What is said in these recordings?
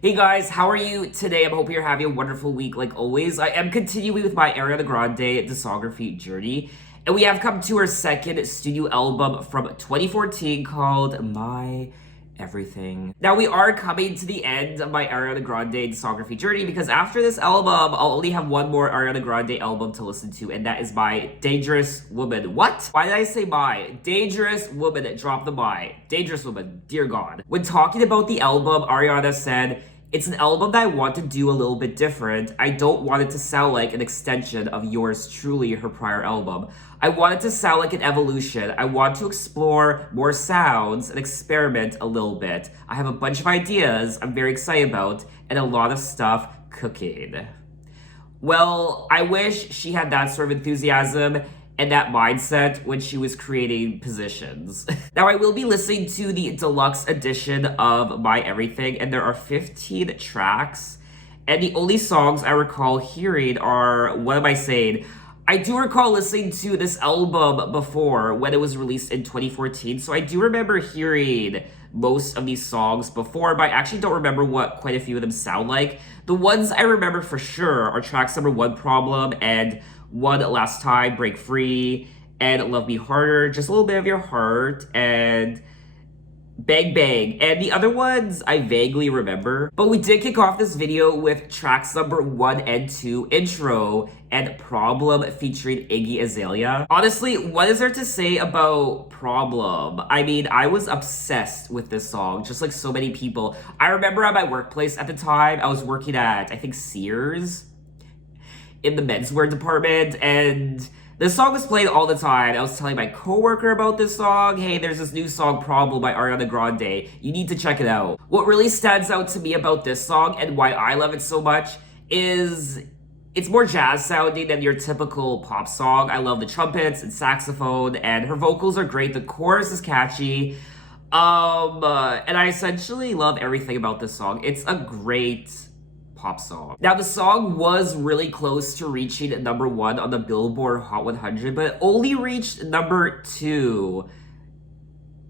Hey guys, how are you today? I hope you're having a wonderful week like always. I am continuing with my Ariana Grande discography journey, and we have come to her second studio album from 2014 called My Everything. Now we are coming to the end of my Ariana Grande discography journey because after this album, I'll only have one more Ariana Grande album to listen to, and that is by Dangerous Woman. What? Why did I say by? Dangerous Woman. Drop the by. Dangerous Woman. Dear God. When talking about the album, Ariana said, "It's an album that I want to do a little bit different. I don't want it to sound like an extension of yours truly, her prior album. I want it to sound like an evolution. I want to explore more sounds and experiment a little bit. I have a bunch of ideas I'm very excited about and a lot of stuff cooking." Well, I wish she had that sort of enthusiasm and that mindset when she was creating positions. Now, I will be listening to the deluxe edition of My Everything, and there are 15 tracks. And the only songs I recall hearing are, what am I saying? I do recall listening to this album before when it was released in 2014, so I do remember hearing most of these songs before, but I actually don't remember what quite a few of them sound like. The ones I remember for sure are tracks number One Problem and One Last Time, Break Free, and Love Me Harder, Just a Little Bit of Your Heart, and Bang Bang. And the other ones I vaguely remember. But we did kick off this video with tracks number 1 and 2, Intro, and Problem featuring Iggy Azalea. Honestly, what is there to say about Problem? I mean, I was obsessed with this song, just like so many people. I remember at my workplace at the time, I was working at, I think, Sears in the menswear department, and this song was played all the time. I was telling my coworker about this song. Hey, there's this new song, Problem by Ariana Grande. You need to check it out. What really stands out to me about this song and why I love it so much is it's more jazz sounding than your typical pop song. I love the trumpets and saxophone, and her vocals are great. The chorus is catchy. And I essentially love everything about this song. It's a great pop song. Now, the song was really close to reaching number 1 on the Billboard Hot 100, but it only reached number 2.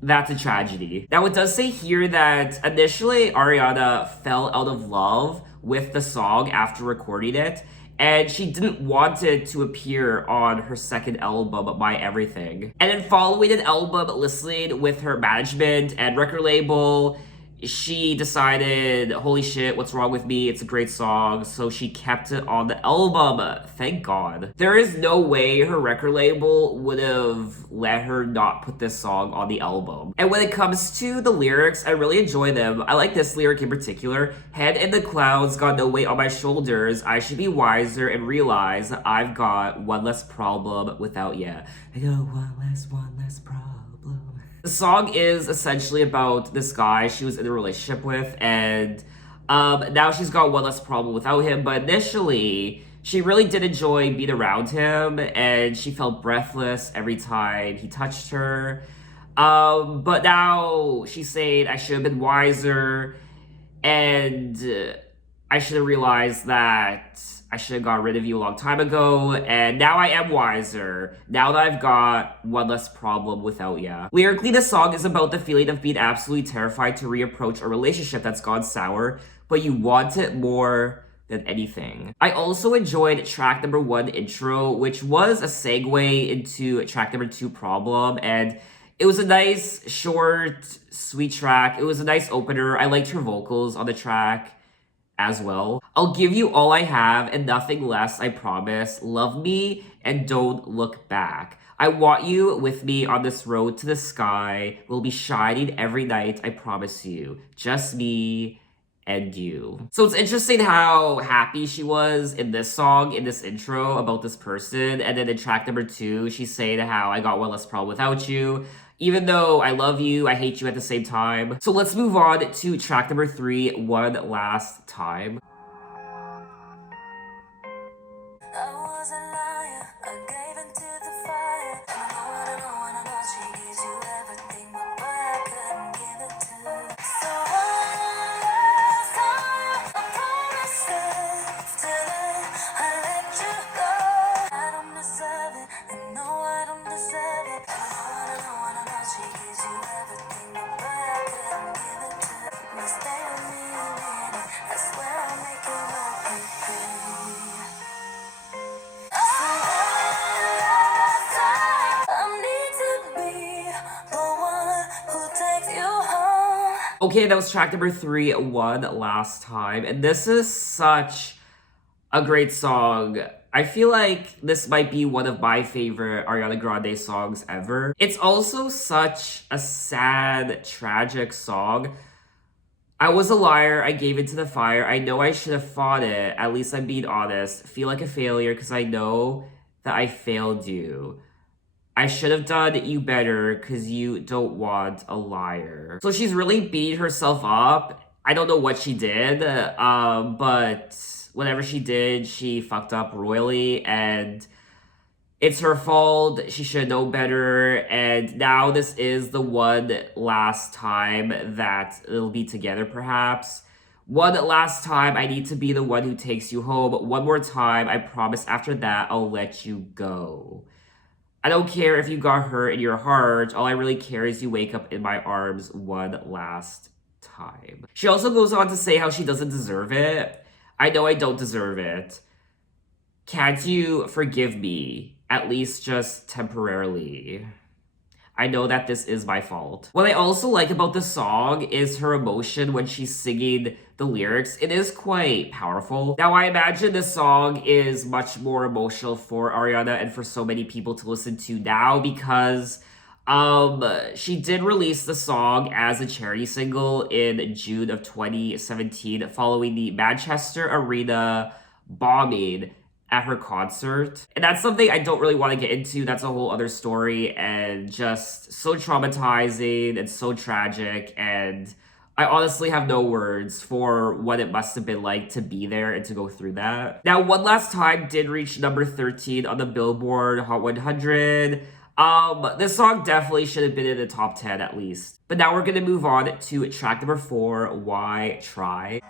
That's a tragedy. Now, it does say here that initially Ariana fell out of love with the song after recording it, and she didn't want it to appear on her second album, My Everything. And then following an album listening with her management and record label, she decided, holy shit, what's wrong with me? It's a great song. So she kept it on the album. Thank God. There is no way her record label would have let her not put this song on the album. And when it comes to the lyrics, I really enjoy them. I like this lyric in particular. Head in the clouds, got no weight on my shoulders. I should be wiser and realize that I've got one less problem without you. I got one less problem. The song is essentially about this guy she was in a relationship with, and now she's got one less problem without him. But initially, she really did enjoy being around him, and she felt breathless every time he touched her. But now she's saying, I should have been wiser, and I should have realized that I should have got rid of you a long time ago, and now I am wiser, now that I've got one less problem without ya. Lyrically, the song is about the feeling of being absolutely terrified to reapproach a relationship that's gone sour, but you want it more than anything. I also enjoyed track number 1, Intro, which was a segue into track number 2, Problem, and it was a nice, short, sweet track. It was a nice opener. I liked her vocals on the track as well. I'll give you all I have and nothing less, I promise. Love me and don't look back. I want you with me on this road to the sky. We'll be shining every night, I promise you. Just me and you. So it's interesting how happy she was in this song, in this intro about this person. And then in track number 2, she's saying how I got one less problem without you. Even though I love you, I hate you at the same time. So let's move on to track number 3, One Last Time. I was a liar, I gave into the fire. And I know she gives you everything, but boy, I couldn't give it to her. So I promised her till I let you go. I don't deserve it, I know I don't deserve it. And I know she gives you everything, but boy, I couldn't give it to her. Stay with me a minute, Okay, that was track number 3, One Last Time. And this is such a great song. I feel like this might be one of my favorite Ariana Grande songs ever. It's also such a sad, tragic song. I was a liar. I gave into the fire. I know I should have fought it. At least I'm being honest. Feel like a failure because I know that I failed you. I should have done you better because you don't want a liar. So she's really beating herself up. I don't know what she did, but whatever she did, she fucked up royally, and it's her fault. She should know better, and now this is the one last time that it'll be together, perhaps. One last time, I need to be the one who takes you home. One more time, I promise after that, I'll let you go. I don't care if you got hurt in your heart. All I really care is you wake up in my arms one last time. She also goes on to say how she doesn't deserve it. I know I don't deserve it. Can't you forgive me, at least just temporarily? I know that this is my fault. What I also like about the song is her emotion when she's singing the lyrics. It is quite powerful. Now, I imagine this song is much more emotional for Ariana and for so many people to listen to now because she did release the song as a charity single in June of 2017 following the Manchester Arena bombing at her concert. And that's something I don't really want to get into. That's a whole other story and just so traumatizing and so tragic. And I honestly have no words for what it must have been like to be there and to go through that. Now, One Last Time did reach number 13 on the Billboard Hot 100. This song definitely should have been in the top 10 at least. But now we're gonna move on to track number 4, Why Try.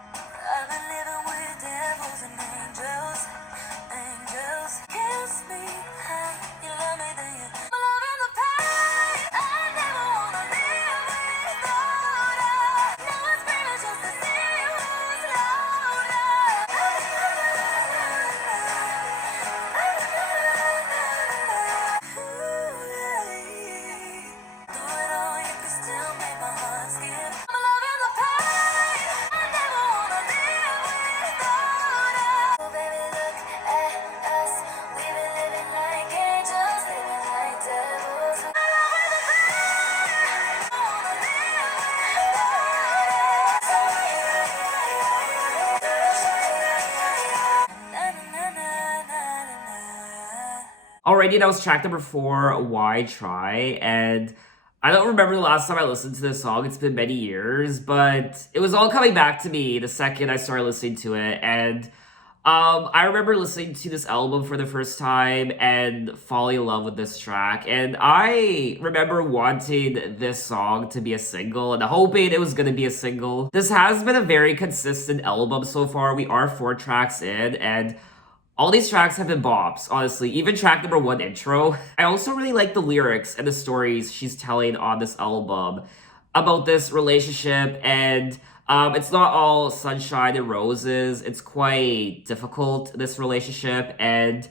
Alrighty, that was track number 4, Why Try? And I don't remember the last time I listened to this song. It's been many years, but it was all coming back to me the second I started listening to it. And I remember listening to this album for the first time and falling in love with this track. And I remember wanting this song to be a single and hoping it was going to be a single. This has been a very consistent album so far. We are 4 tracks in, and all these tracks have been bops, honestly. Even track number 1, Intro. I also really like the lyrics and the stories she's telling on this album about this relationship, and it's not all sunshine and roses. It's quite difficult, this relationship, and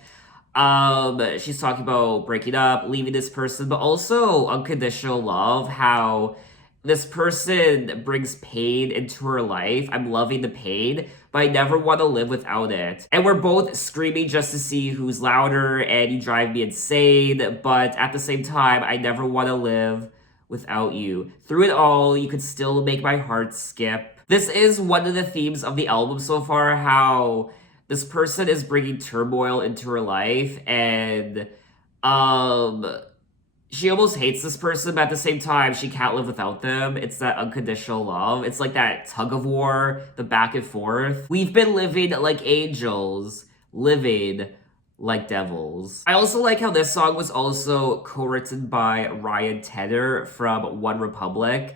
she's talking about breaking up, leaving this person, but also unconditional love, how this person brings pain into her life. I'm loving the pain, but I never want to live without it. And we're both screaming just to see who's louder, and you drive me insane, but at the same time, I never want to live without you. Through it all, you could still make my heart skip. This is one of the themes of the album so far, how this person is bringing turmoil into her life, and she almost hates this person, but at the same time, she can't live without them. It's that unconditional love. It's like that tug of war, the back and forth. We've been living like angels, living like devils. I also like how this song was also co-written by Ryan Tedder from One Republic.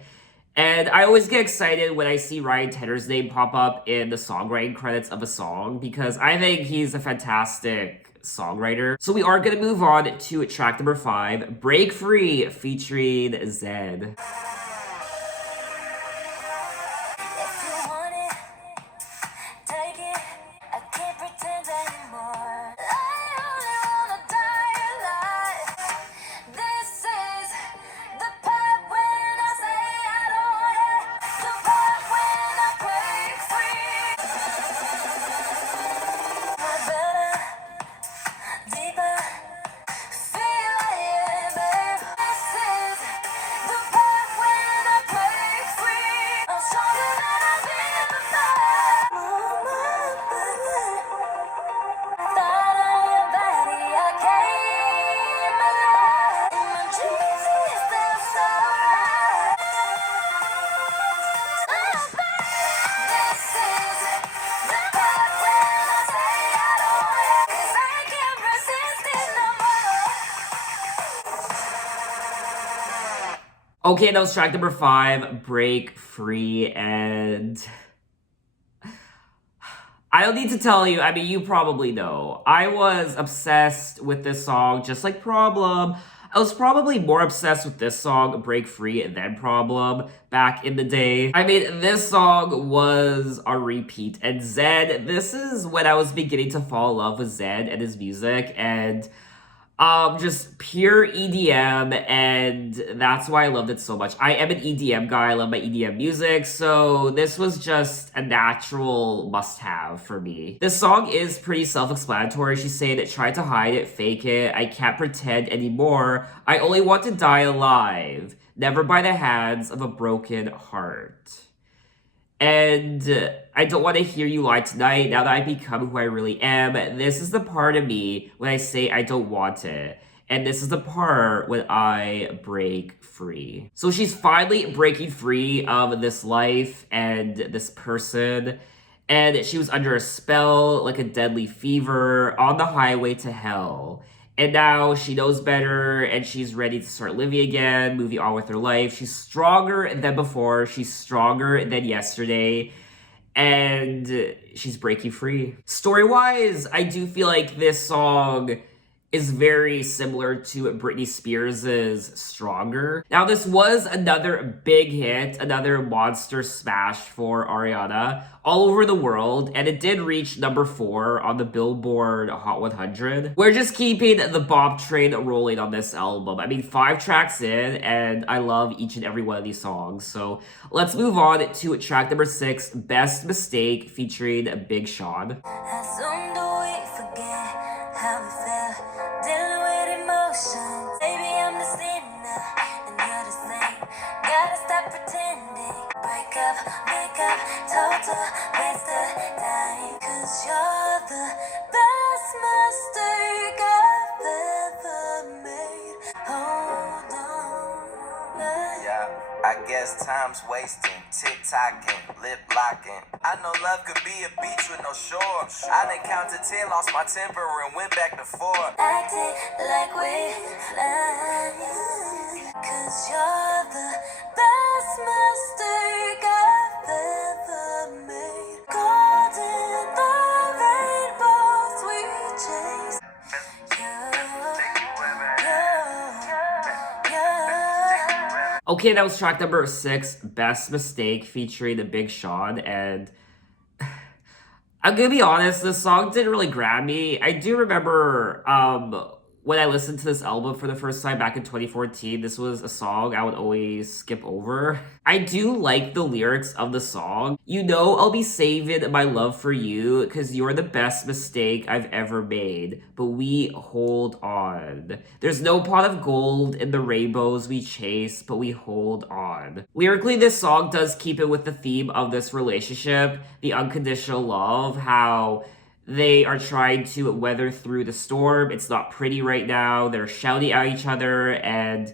And I always get excited when I see Ryan Tedder's name pop up in the songwriting credits of a song because I think he's a fantastic songwriter. So we are going to move on to track number 5, Break Free featuring Zed. Okay, that was track number 5, Break Free, and I don't need to tell you, I mean, you probably know. I was obsessed with this song, just like Problem. I was probably more obsessed with this song, Break Free, than Problem back in the day. I mean, this song was a repeat. And Zed, this is when I was beginning to fall in love with Zed and his music. And just pure EDM, and that's why I loved it so much. I am an EDM guy, I love my EDM music, so this was just a natural must-have for me. This song is pretty self-explanatory. She's saying it, try to hide it, fake it, I can't pretend anymore, I only want to die alive, never by the hands of a broken heart. And I don't want to hear you lie tonight now that I become who I really am. This is the part of me when I say I don't want it. And this is the part when I break free. So she's finally breaking free of this life and this person. And she was under a spell, like a deadly fever, on the highway to hell. And now she knows better and she's ready to start living again, moving on with her life. She's stronger than before. She's stronger than yesterday. And she's breaking free. Story-wise, I do feel like this song is very similar to Britney Spears' Stronger. Now, this was another big hit, another monster smash for Ariana all over the world, and it did reach number 4 on the Billboard Hot 100. We're just keeping the Bob train rolling on this album. I mean, 5 tracks in, and I love each and every one of these songs. So let's move on to track number 6, Best Mistake, featuring Big Sean. Total waste of time, 'cause you're the best mistake I've ever made. Hold on. Yeah, I guess time's wasting, tick-tocking, lip-locking. I know love could be a beach with no shore. I done counted 10, lost my temper and went back to 4. Acting like we're flying, 'cause you're the best mistake I've ever made. Golden, the rainbows we chase. Okay, that was track number 6, Best Mistake, featuring the Big Sean, and I'm gonna be honest, this song didn't really grab me. I do remember when I listened to this album for the first time back in 2014, this was a song I would always skip over. I do like the lyrics of the song. You know I'll be saving my love for you because you're the best mistake I've ever made, but we hold on. There's no pot of gold in the rainbows we chase, but we hold on. Lyrically, this song does keep it with the theme of this relationship, the unconditional love, how they are trying to weather through the storm. It's not pretty right now. They're shouting at each other and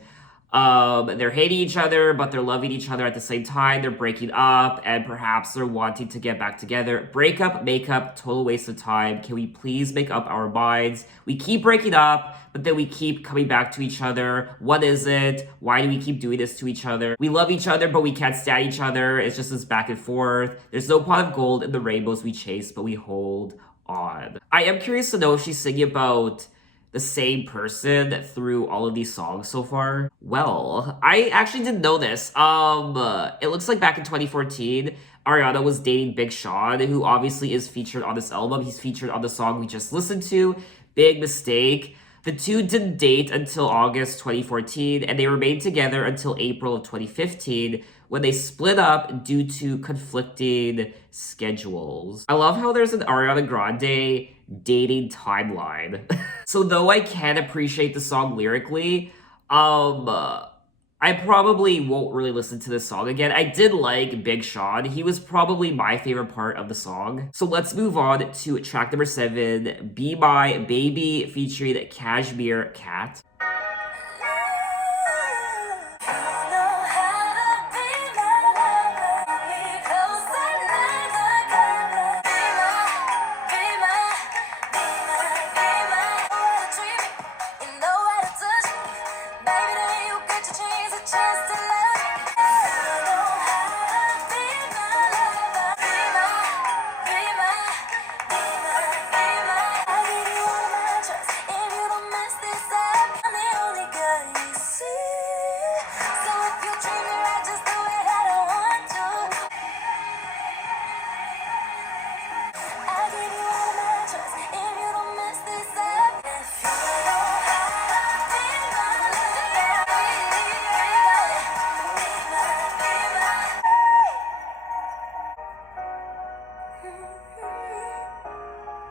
they're hating each other, but they're loving each other at the same time. They're breaking up and perhaps they're wanting to get back together. Breakup, makeup, total waste of time. Can we please make up our minds? We keep breaking up, but then we keep coming back to each other. What is it? Why do we keep doing this to each other? We love each other, but we can't stand each other. It's just this back and forth. There's no pot of gold in the rainbows we chase, but we hold on. I am curious to know if she's singing about the same person through all of these songs so far. Well, I actually didn't know this. It looks like back in 2014, Ariana was dating Big Sean, who obviously is featured on this album. He's featured on the song we just listened to, Big Mistake. The two didn't date until August 2014, and they remained together until April of 2015, when they split up due to conflicting schedules. I love how there's an Ariana Grande dating timeline. So though I can appreciate the song lyrically, I probably won't really listen to this song again. I did like Big Sean. He was probably my favorite part of the song. So let's move on to track number 7, Be My Baby, featuring Cashmere Cat. Chance to love.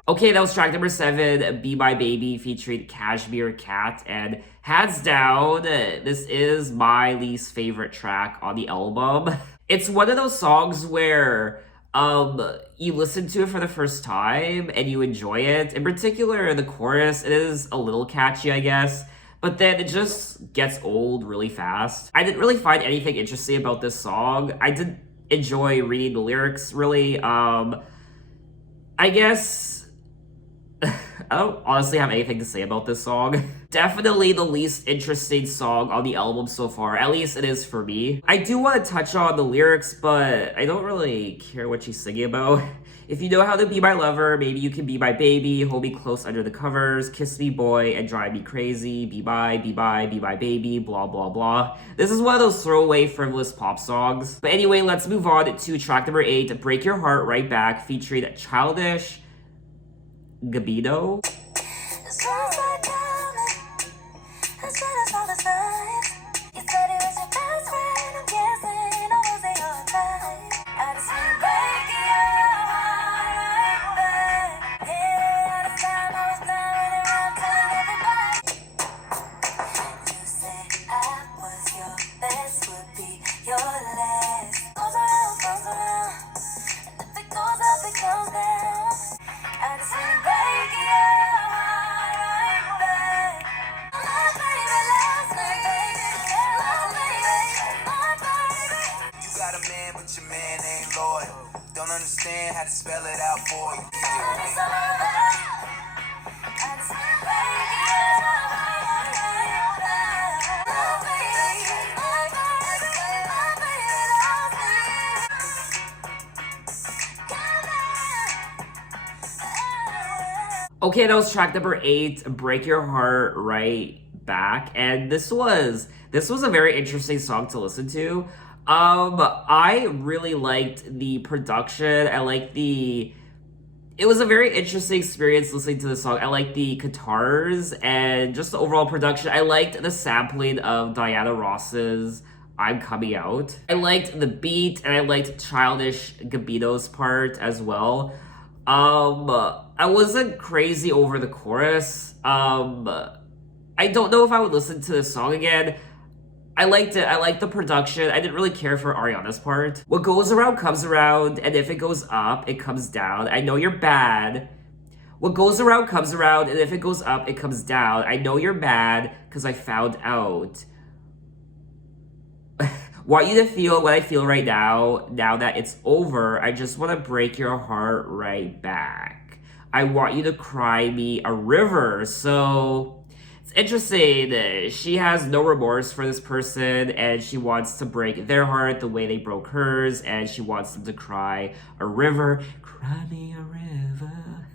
Okay, that was track number 7, Be My Baby, featuring Cashmere Cat. And hands down, this is my least favorite track on the album. It's one of those songs where you listen to it for the first time and you enjoy it. In particular, the chorus, it is a little catchy, I guess. But then it just gets old really fast. I didn't really find anything interesting about this song. I didn't enjoy reading the lyrics really. I guess I don't honestly have anything to say about this song. Definitely the least interesting song on the album so far. At least it is for me. I do want to touch on the lyrics, but I don't really care what she's singing about. If you know how to be my lover, maybe you can be my baby, hold me close under the covers, kiss me boy, and drive me crazy, be my baby, blah blah blah. This is one of those throwaway frivolous pop songs. But anyway, let's move on to track number 8, Break Your Heart Right Back, featuring Childish Gambino. Don't understand how to spell it out for you. Okay, that was track number 8, Break Your Heart Right Back. And this was a very interesting song to listen to. I really liked the production. It was a very interesting experience listening to the song. I liked the guitars and just the overall production. I liked the sampling of Diana Ross's I'm Coming Out. I liked the beat and I liked Childish Gambino's part as well. I wasn't crazy over the chorus. I don't know if I would listen to this song again. I liked it. I liked the production. I didn't really care for Ariana's part. What goes around comes around, and if it goes up, it comes down. I know you're bad. What goes around comes around, and if it goes up, it comes down. I know you're mad, because I found out. Want you to feel what I feel right now that it's over. I just want to break your heart right back. I want you to cry me a river. So it's interesting. She has no remorse for this person, and she wants to break their heart the way they broke hers, and she wants them to cry a river. Cry me a river.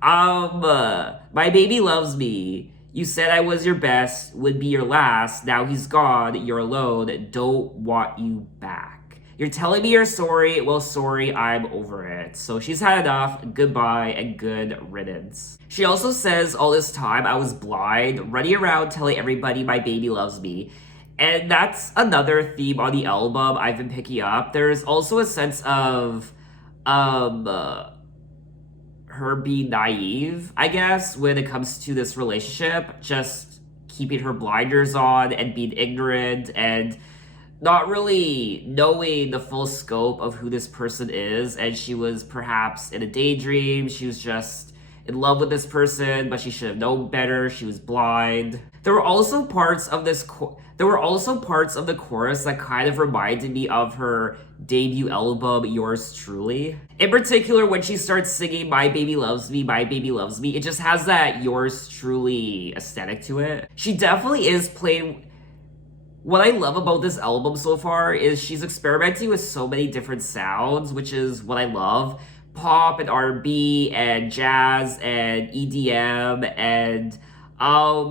My baby loves me. You said I was your best, would be your last. Now he's gone, you're alone, don't want you back. You're telling me you're sorry. Well, sorry, I'm over it. So she's had enough. Goodbye and good riddance. She also says all this time I was blind, running around telling everybody my baby loves me. And that's another theme on the album I've been picking up. There's also a sense of her being naive, I guess, when it comes to this relationship, just keeping her blinders on and being ignorant and not really knowing the full scope of who this person is. And she was perhaps in a daydream. She was just in love with this person, but she should have known better. She was blind. There were also parts of the chorus that kind of reminded me of her debut album, Yours Truly. In particular, when she starts singing My Baby Loves Me, My Baby Loves Me, it just has that Yours Truly aesthetic to it. She definitely is playing... What I love about this album so far is she's experimenting with so many different sounds, which is what I love. Pop and R&B and jazz and EDM and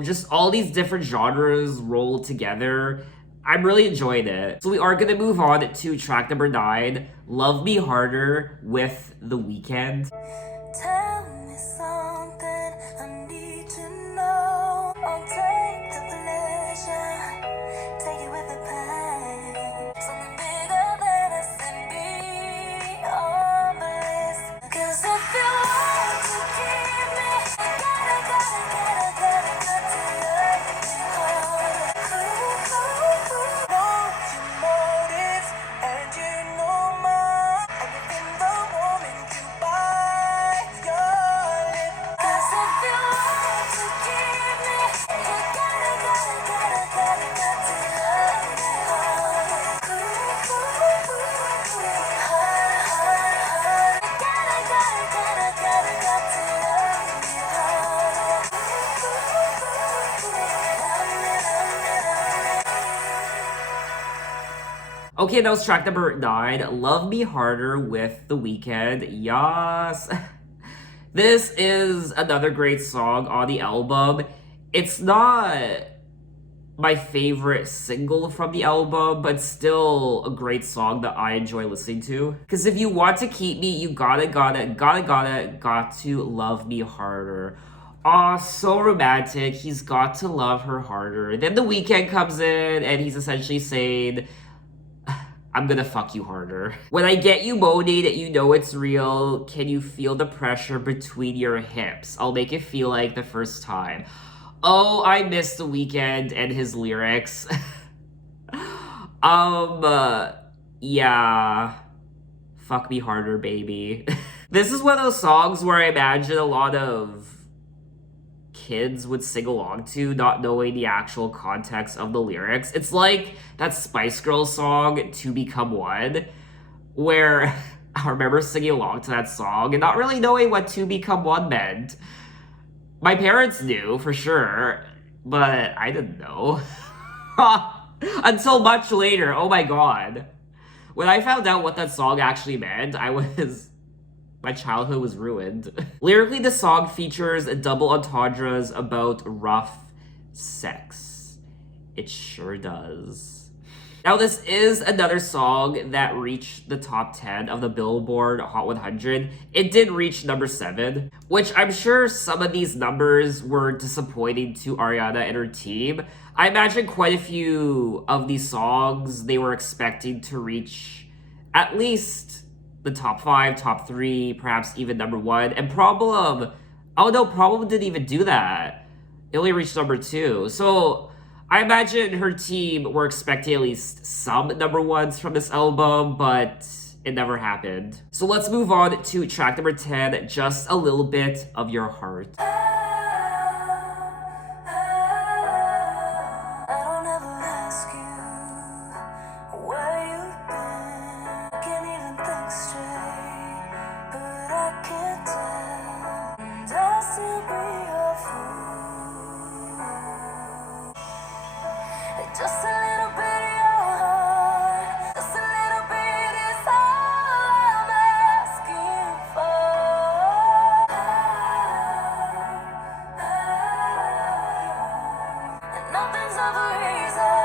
just all these different genres rolled together. I'm really enjoying it. So we are going to move on to track number 9, Love Me Harder with The Weeknd. Tell me something I need to know. I'll take the pleasure, take it with the pain. Something bigger than us and beyond the list. 'Cause if you want to Okay, that was track number 9, Love Me Harder with The Weeknd. Yes. This is another great song on the album. It's not my favorite single from the album, but still a great song that I enjoy listening to. Because if you want to keep me, you got to love me harder. Aw, so romantic. He's got to love her harder. Then the weekend comes in and he's essentially saying, I'm gonna fuck you harder. When I get you moaning, you know it's real. Can you feel the pressure between your hips? I'll make it feel like the first time. Oh, I miss the weekend and his lyrics. Uh, yeah. Fuck me harder, baby. This is one of those songs where I imagine a lot of kids would sing along to, not knowing the actual context of the lyrics. It's like that Spice Girls song, To Become One, where I remember singing along to that song and not really knowing what To Become One meant. My parents knew for sure, but I didn't know. Until much later, oh my god. When I found out what that song actually meant, my childhood was ruined. Lyrically, the song features double entendres about rough sex. It sure does. Now, this is another song that reached the top 10 of the Billboard Hot 100. It did reach number 7, which I'm sure some of these numbers were disappointing to Ariana and her team. I imagine quite a few of these songs they were expecting to reach at least the top 5, top 3, perhaps even number 1. And Problem, oh no, Problem didn't even do that. It only reached number 2. So I imagine her team were expecting at least some number 1s from this album, but it never happened. So let's move on to track number 10, Just a Little Bit of Your Heart. I don't ever ask you where you've been. I can't even think straight, but I can't tell. And I'll still be a fool. Just a little bit of your heart, just a little bit is all I'm asking for. And nothing's ever easy,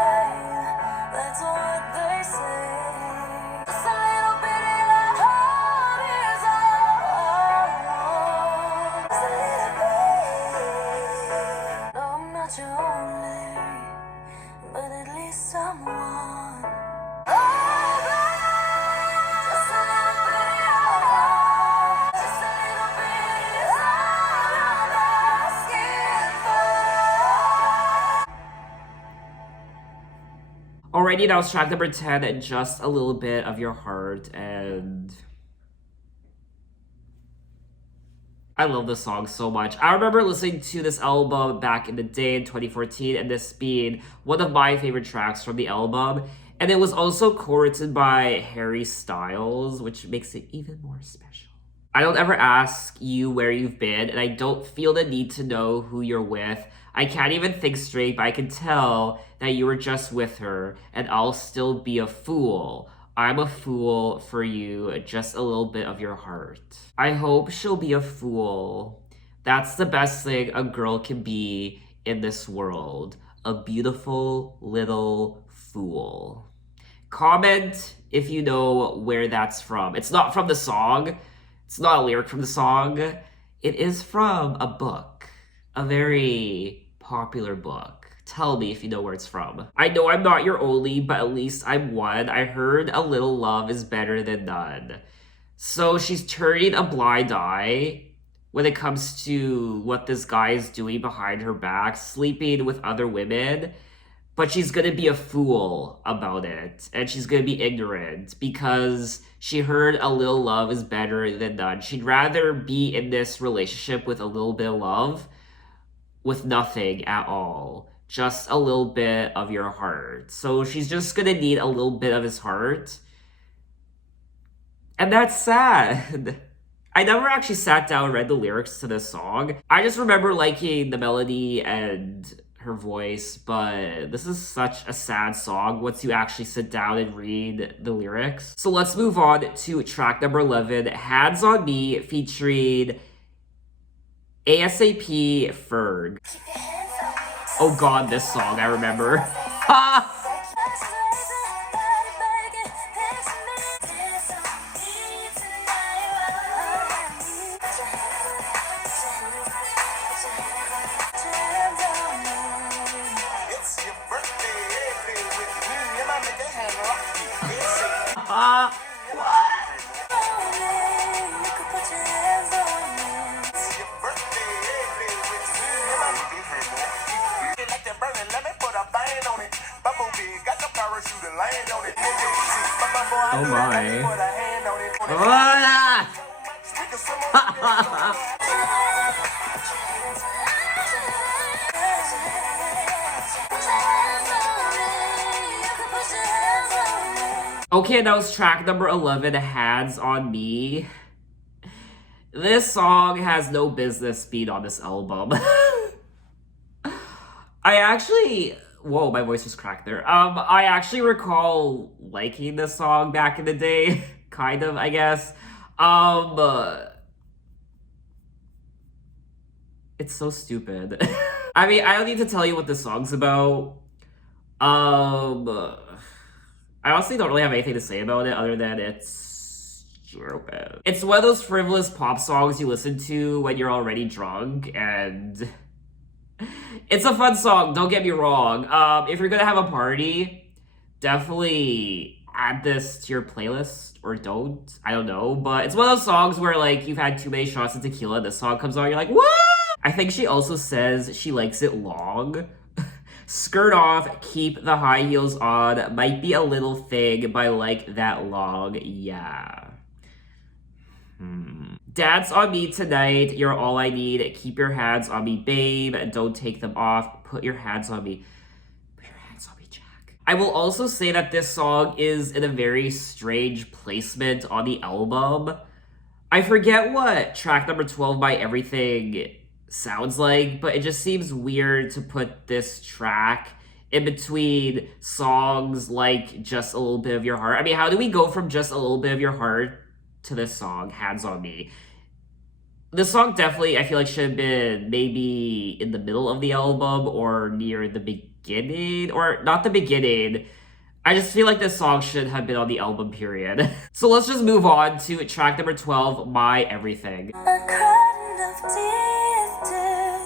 that's what they say. Just a little bit of your heart is all I want. Just a little bit. No, I'm not your only, but at least I'm one. Oh, babe, just a little bit of your heart, just a little bit is all I'm asking for. Alrighty, that was track number 10, Just a Little Bit of Your Heart, and I love this song so much. I remember listening to this album back in the day in 2014, and this being one of my favorite tracks from the album. And it was also co-written by Harry Styles, which makes it even more special. I don't ever ask you where you've been, and I don't feel the need to know who you're with. I can't even think straight, but I can tell that you were just with her, and I'll still be a fool. I'm a fool for you, just a little bit of your heart. I hope she'll be a fool. That's the best thing a girl can be in this world. A beautiful little fool. Comment if you know where that's from. It's not from the song. It's not a lyric from the song. It is from a book. A very popular book. Tell me if you know where it's from. I know I'm not your only, but at least I'm one. I heard a little love is better than none. So she's turning a blind eye when it comes to what this guy is doing behind her back, sleeping with other women. But she's gonna be a fool about it, and she's gonna be ignorant because she heard a little love is better than none. She'd rather be in this relationship with a little bit of love with nothing at all. Just a little bit of your heart. So she's just gonna need a little bit of his heart. And that's sad. I never actually sat down and read the lyrics to this song. I just remember liking the melody and her voice, but this is such a sad song once you actually sit down and read the lyrics. So let's move on to track number 11, Hands on Me, featuring ASAP Ferg. Oh god, this song, I remember. Ha! Oh my. Ah! Okay, that was track number 11, Hands on Me. This song has no business being on this album. I actually, whoa, my voice was cracked there. I actually recall liking this song back in the day, kind of, I guess. It's so stupid. I mean, I don't need to tell you what this song's about. I honestly don't really have anything to say about it other than it's stupid. It's one of those frivolous pop songs you listen to when you're already drunk, and it's a fun song, don't get me wrong. If you're gonna have a party, definitely add this to your playlist, or don't. I don't know, but it's one of those songs where, like, you've had too many shots of tequila and the song comes on, you're like, what? I think she also says she likes it long. Skirt off, keep the high heels on, might be a little thing, but I like that long, yeah. Dance on me tonight, you're all I need, keep your hands on me, babe, don't take them off, put your hands on me. Put your hands on me, Jack. I will also say that this song is in a very strange placement on the album. I forget what track number 12 by Everything sounds like, but it just seems weird to put this track in between songs like Just a Little Bit of Your Heart. I mean, how do we go from Just a Little Bit of Your Heart to this song, Hands on Me? This song definitely, I feel like, should have been maybe in the middle of the album or near the beginning, or not the beginning. I just feel like this song should have been on the album, period. So let's just move on to track number 12, My Everything. I cried enough tears to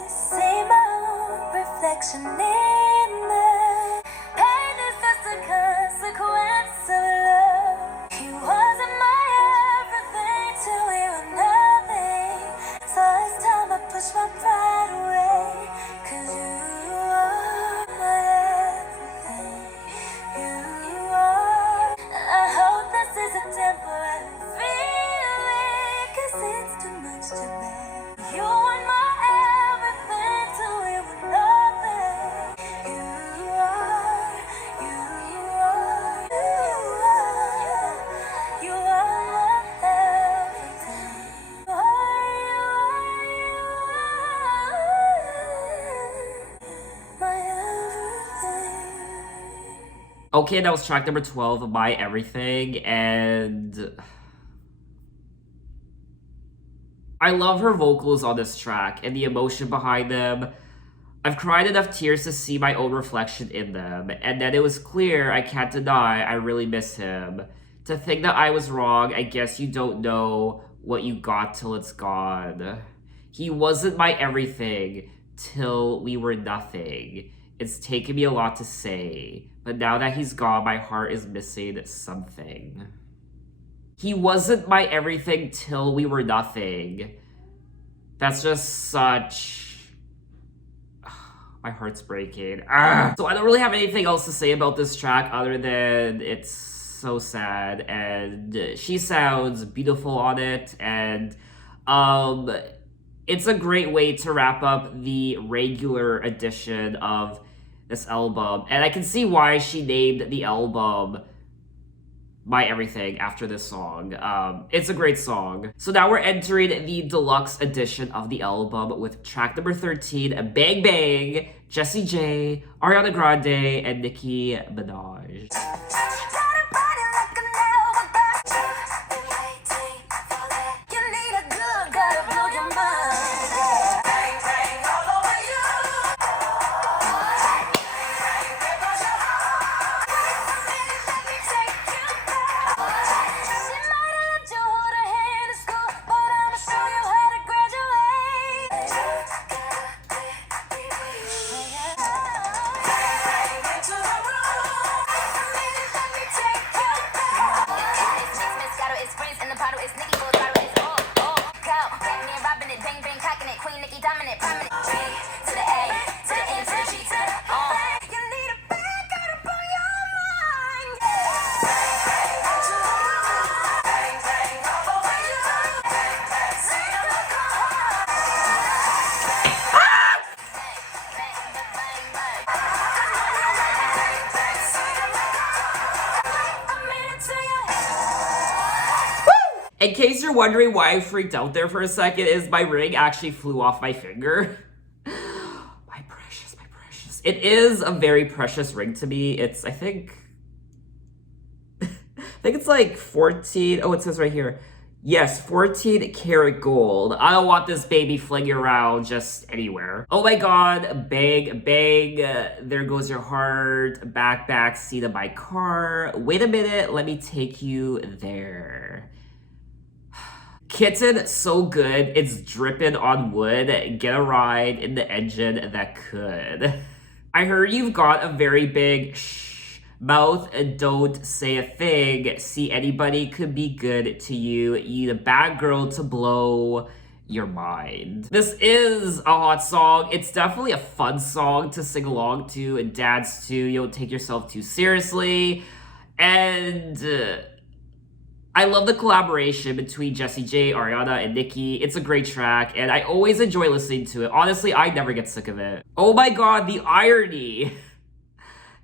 see my own reflection in there. Pain is just a consequence of love. He wasn't my everything till we were nothing. So it's time I push my pride away. 'Cause you are my everything. You are. I hope this is a temporary feeling, 'cause it's too much to bear. You are my everything till we were nothing. You are, you are, you are my everything. You are my everything. Okay, that was track number 12 of My Everything, and I love her vocals on this track and the emotion behind them. I've cried enough tears to see my own reflection in them, and then it was clear, I can't deny, I really miss him. To think that I was wrong, I guess you don't know what you got till it's gone. He wasn't my everything till we were nothing. It's taken me a lot to say, but now that he's gone, my heart is missing something. He wasn't my everything till we were nothing. That's just such... My heart's breaking. So I don't really have anything else to say about this track other than it's so sad, and she sounds beautiful on it, and it's a great way to wrap up the regular edition of this album, and I can see why she named the album My Everything after this song. It's a great song. So now we're entering the deluxe edition of the album with track number 13, Bang Bang, Jessie J, Ariana Grande, and Nicki Minaj. In case you're wondering why I freaked out there for a second, is my ring actually flew off my finger. My precious, my precious. It is a very precious ring to me. It's, I think it's like 14. Oh, it says right here. Yes, 14 karat gold. I don't want this baby flinging around just anywhere. Oh my god, bang, bang. There goes your heart. Back seat of my car. Wait a minute, let me take you there. Kitten, so good. It's dripping on wood. Get a ride in the engine that could. I heard you've got a very big mouth and don't say a thing. See, anybody could be good to you. You need a bad girl to blow your mind. This is a hot song. It's definitely a fun song to sing along to and dance to. You don't take yourself too seriously. And I love the collaboration between Jessie J, Ariana, and Nicki. It's a great track, and I always enjoy listening to it. Honestly, I never get sick of it. Oh my god, the irony!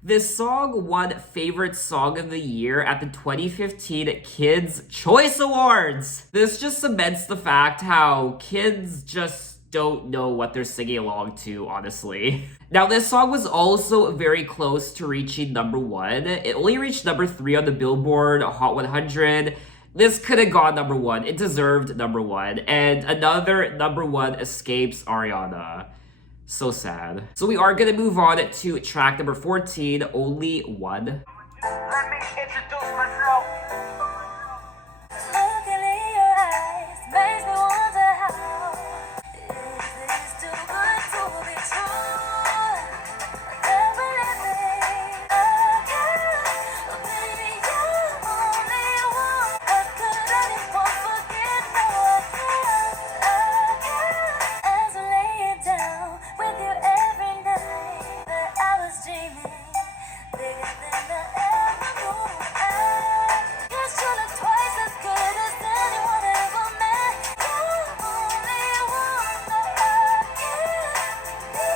This song won Favorite Song of the Year at the 2015 Kids' Choice Awards! This just cements the fact how kids just don't know what they're singing along to, honestly. Now, this song was also very close to reaching #1. It only reached #3 on the Billboard Hot 100. This could have gone #1. It deserved #1. And another #1 escapes Ariana. So sad. So we are gonna move on to track number 14, Only One. Let me introduce myself. Looking in your eyes makes me wonder how is this too good to be true? Everything okay, baby, you're only one. How could anyone forget? No, I can't. As I lay it down with you every night, that I was dreaming bigger than I ever knew. Cause you look twice as good as anyone ever met. You're only one that I can't be.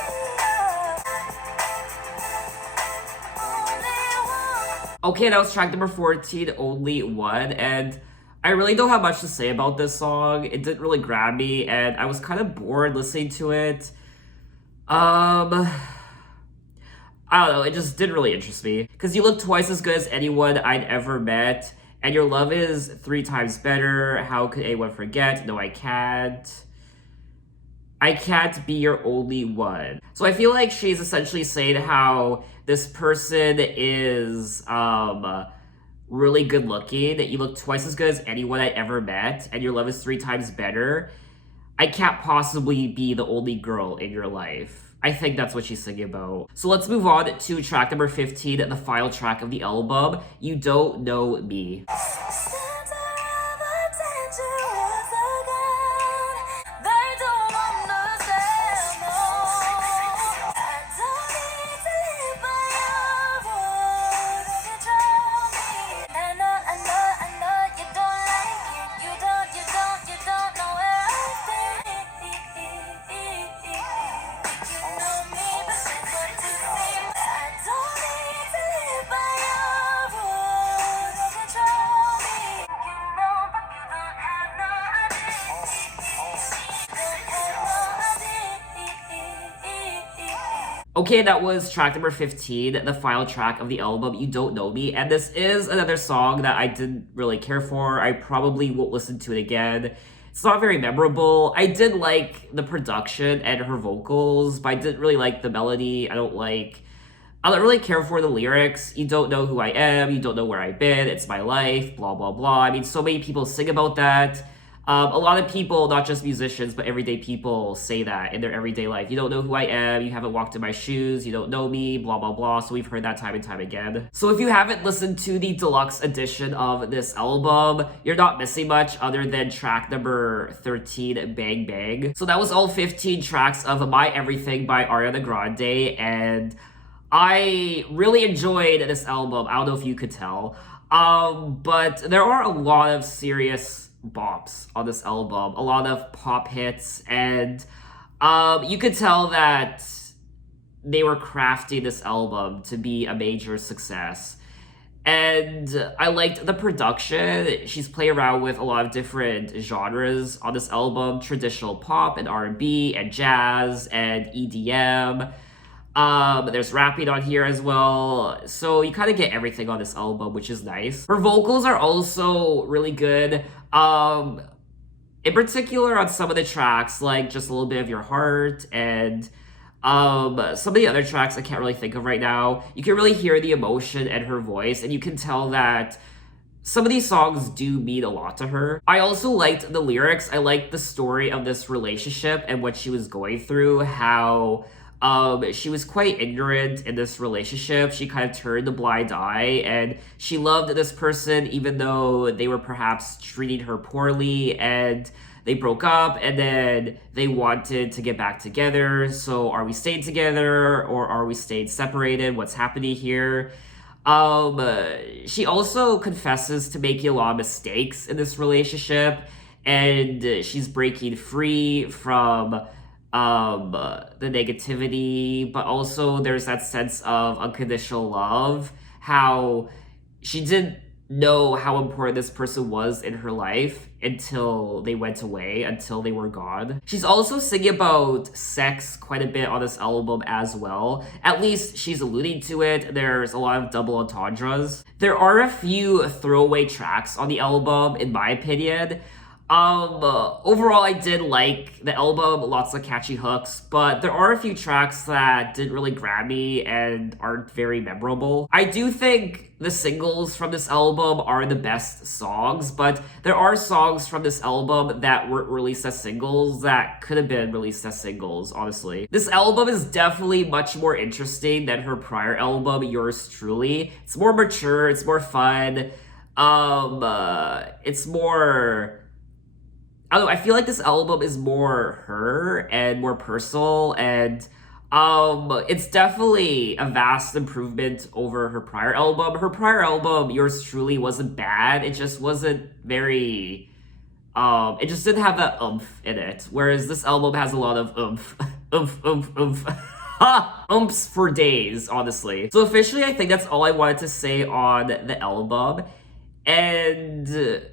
Only one. Okay, that was track number 14, Only One, and I really don't have much to say about this song. It didn't really grab me, and I was kind of bored listening to it. I don't know, it just didn't really interest me. Because you look twice as good as anyone I'd ever met, and your love is 3 times better. How could anyone forget? No, I can't. I can't be your only one. So I feel like she's essentially saying how this person is really good looking. You look twice as good as anyone I ever met, and your love is 3 times better. I can't possibly be the only girl in your life. I think that's what she's singing about. So let's move on to track number 15, the final track of the album, You Don't Know Me. Okay, that was track number 15, the final track of the album, You Don't Know Me. And this is another song that I didn't really care for. I probably won't listen to it again. It's not very memorable. I did like the production and her vocals, but I didn't really like the melody. I don't really care for the lyrics. You don't know who I am. You don't know where I've been. It's my life. Blah, blah, blah. I mean, so many people sing about that. A lot of people, not just musicians, but everyday people say that in their everyday life. You don't know who I am. You haven't walked in my shoes. You don't know me. Blah, blah, blah. So we've heard that time and time again. So if you haven't listened to the deluxe edition of this album, you're not missing much other than track number 13, Bang Bang. So that was all 15 tracks of My Everything by Ariana Grande. And I really enjoyed this album. I don't know if you could tell. But there are a lot of serious bops on this album, a lot of pop hits, and you could tell that they were crafting this album to be a major success. And I liked the production. She's played around with a lot of different genres on this album: traditional pop and R&B and jazz and EDM. There's rapping on here as well. So you kind of get everything on this album, which is nice. Her vocals are also really good. In particular on some of the tracks, like Just a Little Bit of Your Heart and some of the other tracks I can't really think of right now. You can really hear the emotion in her voice, and you can tell that some of these songs do mean a lot to her. I also liked the lyrics. I liked the story of this relationship and what she was going through, how she was quite ignorant in this relationship. She kind of turned a blind eye, and she loved this person even though they were perhaps treating her poorly, and they broke up, and then they wanted to get back together. So are we staying together or are we staying separated? What's happening here? She also confesses to making a lot of mistakes in this relationship, and she's breaking free from the negativity, but also there's that sense of unconditional love, how she didn't know how important this person was in her life until they went away, until they were gone. She's also singing about sex quite a bit on this album as well. At least she's alluding to it. There's a lot of double entendres. There are a few throwaway tracks on the album, in my opinion. Overall, I did like the album, lots of catchy hooks, but there are a few tracks that didn't really grab me and aren't very memorable. I do think the singles from this album are the best songs, but there are songs from this album that weren't released as singles that could have been released as singles, honestly. This album is definitely much more interesting than her prior album, Yours Truly. It's more mature, it's more fun, it's more... I don't know, I feel like this album is more her and more personal, and it's definitely a vast improvement over her prior album. Her prior album, Yours Truly, wasn't bad. It just wasn't very... it just didn't have that oomph in it, whereas this album has a lot of oomph. Oomph. Oomphs for days, honestly. So officially, I think that's all I wanted to say on the album. And...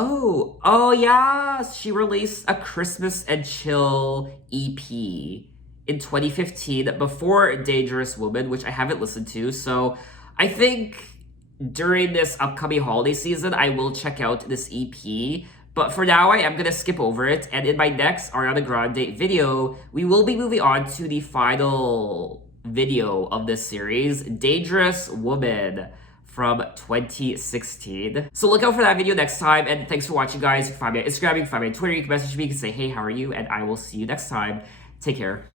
Oh yeah, she released a Christmas and Chill EP in 2015 before Dangerous Woman, which I haven't listened to. So I think during this upcoming holiday season, I will check out this EP. But for now, I am going to skip over it. And in my next Ariana Grande video, we will be moving on to the final video of this series, Dangerous Woman, from 2016. So look out for that video next time, and thanks for watching, guys. You can find me on Instagram, you can find me on Twitter, you can message me, you can say, hey, how are you? And I will see you next time. Take care.